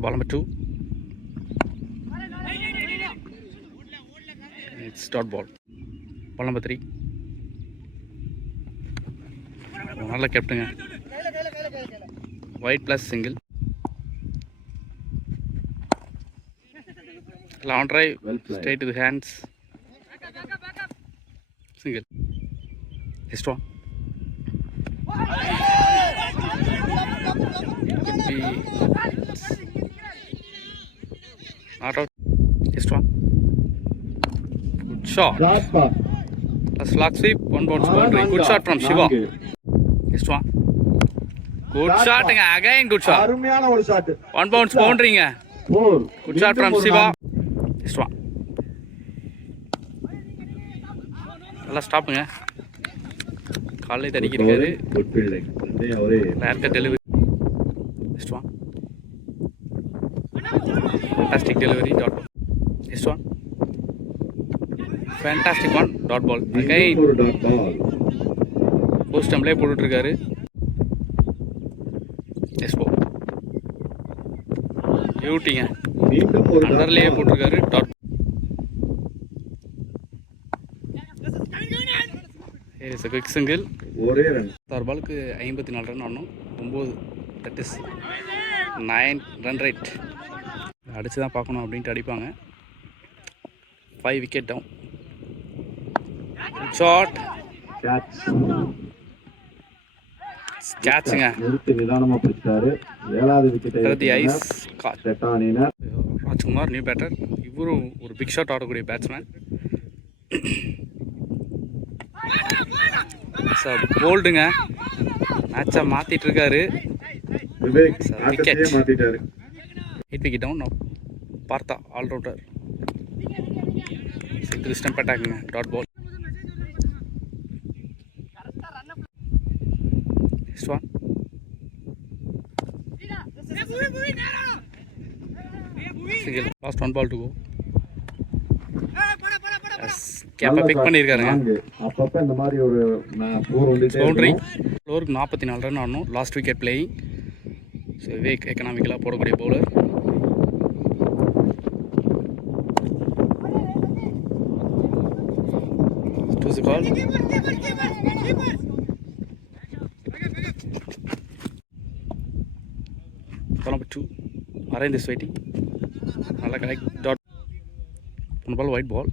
So ball number 2. It's dot ball. Ball number 3. நல்ல கேப்டங்க. Wide plus single. Long drive, straight to the hands. Single. Next one. Could be not out. Next one. Good shot. Plus lock sweep, one bounce boundary. Good shot from Shiva. Next one. Good shot again. Good shot. One bounce boundary. Good shot from Shiva. Next one. நல்லா ஸ்டாப்புங்க. காலையில் தடிக்கிறாரு. டேரக்டாக delivery. Next one. Fantastic delivery. Dot ball. Next one. Fantastic one. Dot ball. Again. போஸ்ட் டம்ப்ளே போட்டுட்ருக்காரு. Next ball. பியூட்டிங்க. அண்டர்லேயே போட்டிருக்காரு. Dot. It's a quick single. ஒரே ரன். ஆறு பாலுக்கு 54 ரன் ஆடணும். 9, தட் இஸ் 9 ரன் ரேட். அடிச்சு தான் பார்க்கணும் அப்படின்ட்டு அடிப்பாங்க. 5 விக்கெட் டவுன். ஷாட். கேட்சுங்க. நிறுத்தி நிதானமா பிடிச்சாரு. 7வது விக்கெட் ஐஸ் காட். செட்டானினர் ராஜ்குமார் நியூ பேட்டர். இவரும் ஒரு பிக் ஷாட் ஆடக்கூடிய பேட்ஸ்மேன். சார் போல்டுங்க. மேட்சை மாற்றிட்டு இருக்காரு. விக்கெட். 8 wicket down. பார்த்தா ஆல்ரவுண்டர். ஸ்டம்ப் அட்டாக்குங்க. Dot ball. Next one. Single. Last one ball to go. கேப்பை பிக் பண்ணியிருக்காருங்க. அப்பப்போ இந்த மாதிரி ஒரு பவுண்டரி. ஃப்ளோருக்கு 44 ரன் ஆடணும். Last wicket playing. So Vivek எக்கனாமிக்கலாக போடக்கூடிய bowler. Choose a call. Ball number 2. Arrange this waiting. I like dot. One ball, white ball.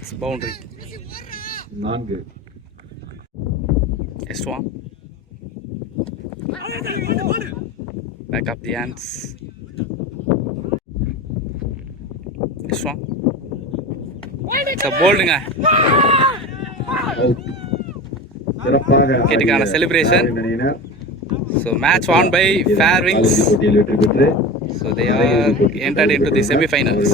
It's boundary. 4. Next one. Back up the hands. Next one. It's a bowling. Getting celebration. So match won by Fairwinds. So they are entered into the semi-finals.